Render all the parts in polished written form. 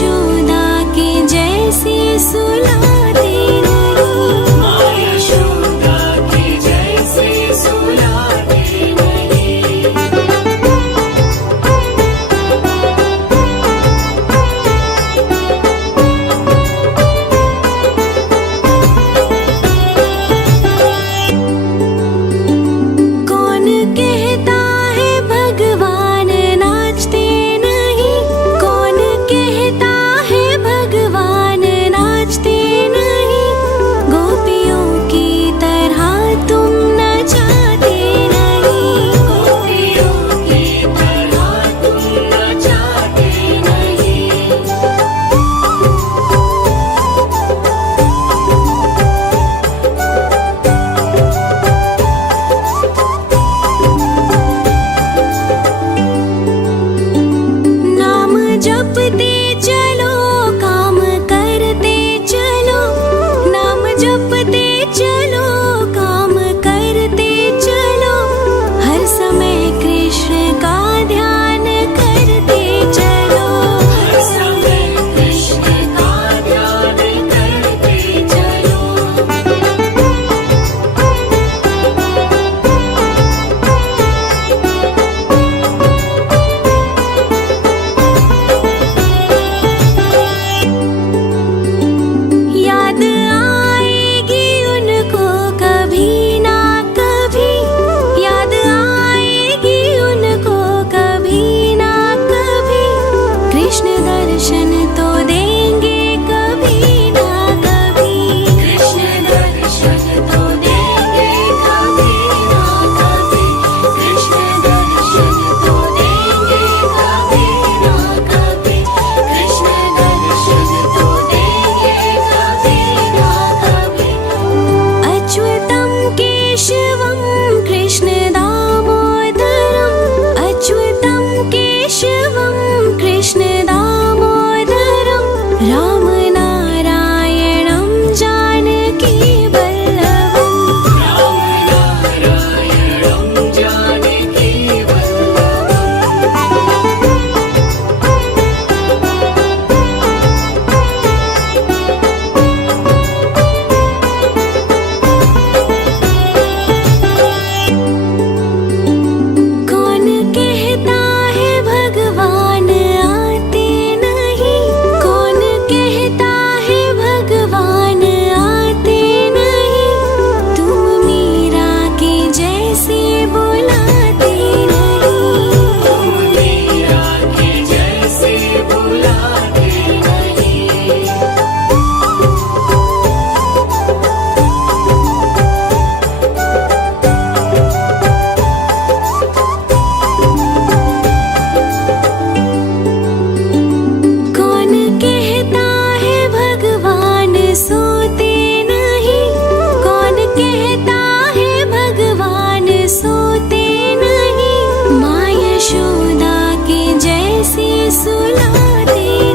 यशोदा के जैसे सुलाते नहीं। माँ यशोदा के जैसे सुलाते नहीं। कौन कहता है भगवान नाचते नहीं। कौन कहता है भगवान नाचते नहीं। गोपियों की तरह तुम नचाते नहीं। गोपियों की तरह तुम नचाते नहीं। नाम जपते चलो काम करते चलो। नाम जपते चलो काम करते चलो। हर समय कृष्ण का ध्यान करते चलो। हर समय कृष्ण का ध्यान करते चलो। याद आएगी उनको कभी ना कभी। याद आएगी उनको कभी ना कभी। कृष्ण दर्शन तो देंगे कभी ना कभी। कृष्ण दर्शन तो देंगे कभी ना कभी। कृष्ण दर्शन तो देंगे कभी ना कभी। कृष्ण दर्शन तो देंगे कभी ना कभी। अच्युतं केशवं कृष्ण दामोदरम्। अच्युतं केशवं कृष्ण दामोदरम्। राम नारायणं जानकी वल्लभम्। राम नारायणं जानकी वल्लभम्। कौन कहता है भगवान आते नहीं। कौन कहता है भगवान आते नहीं। तुम मीरा के जैसे बुलाते नहीं। तुम मीरा के जैसे बुलाते नहीं। कौन कहता है भगवान सोते नहीं। कौन कहता है भगवान सोते नहीं। माँ यशोदा के जैसे सुलाते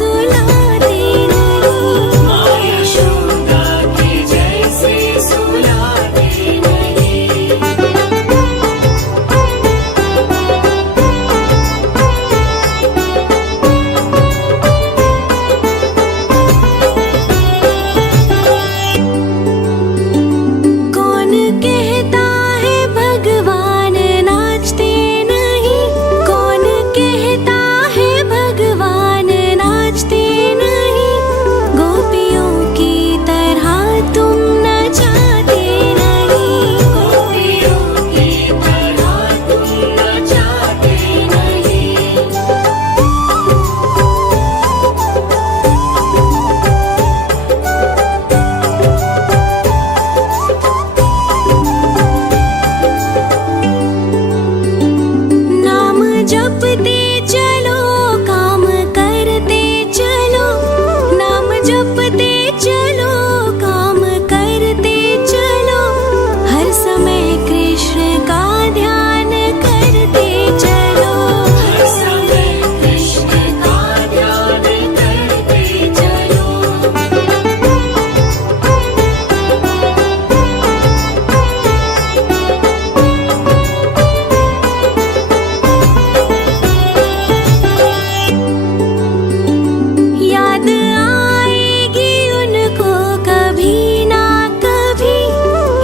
सुलाते नहीं। माँ यशोदा के जैसे सुलाते नहीं। कौन कहता है भगवान नाचते नहीं। कौन कहता है भगवान नाचते नहीं। गोपियों की तरह तुम नचाते नहीं। गोपियों की तरह तुम नचाते नहीं। नाम जपते चलो काम करते चलो। नाम जपते चलो काम करते चलो। हर समय कृष्ण का ध्यान करते चलो। हर समय कृष्ण का ध्यान करते चलो। याद आएगी उनको कभी ना कभी।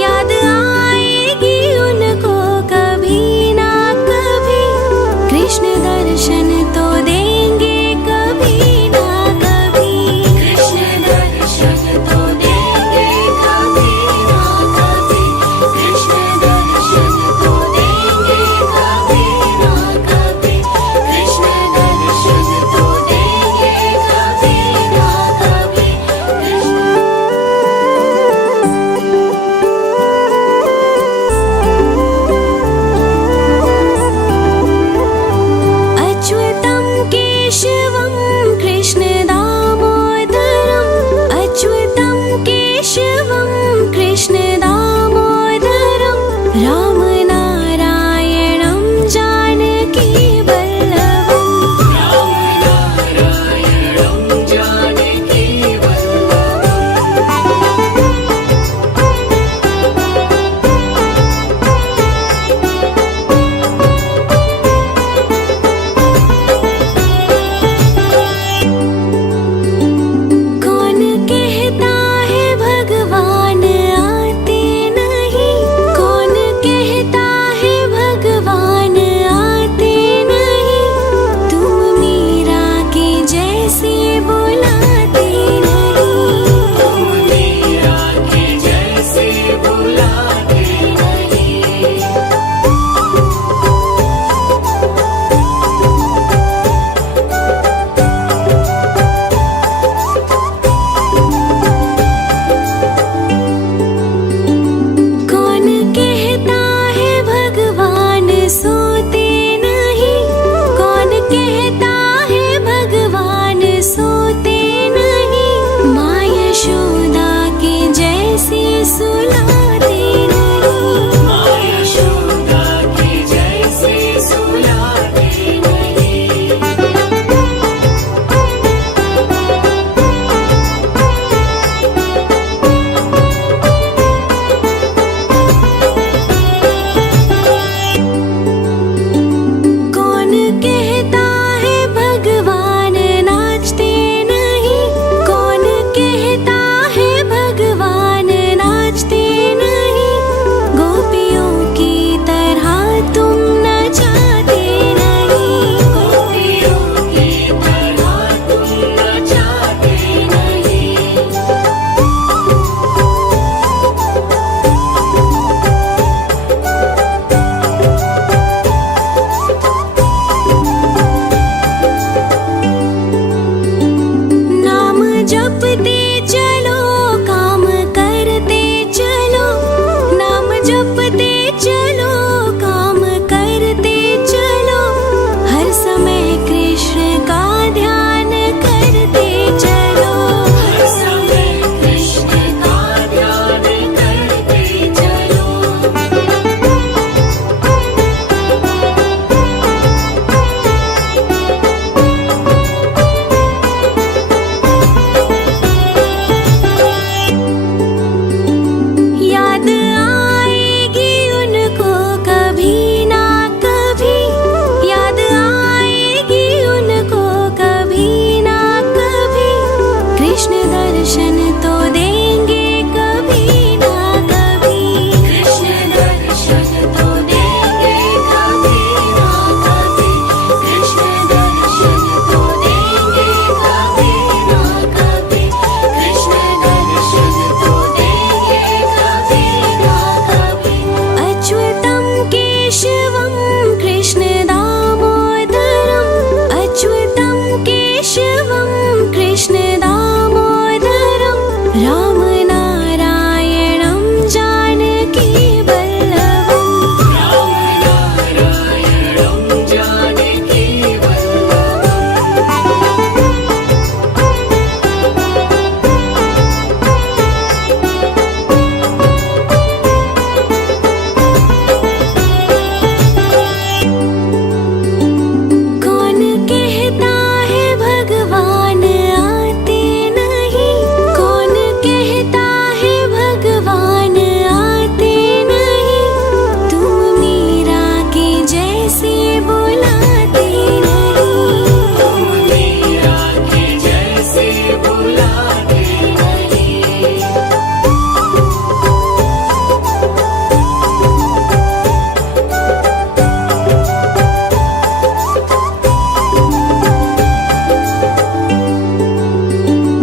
याद आएगी उनको कभी ना कभी। कृष्ण दर्शन तो देंगे कभी ना कभी। कृष्ण दर्शन तो देंगे कभी ना कभी। कृष्ण दर्शन तो देंगे कभी ना कभी। कृष्ण दर्शन तो देंगे कभी ना कभी। अच्युतं केशवं कृष्ण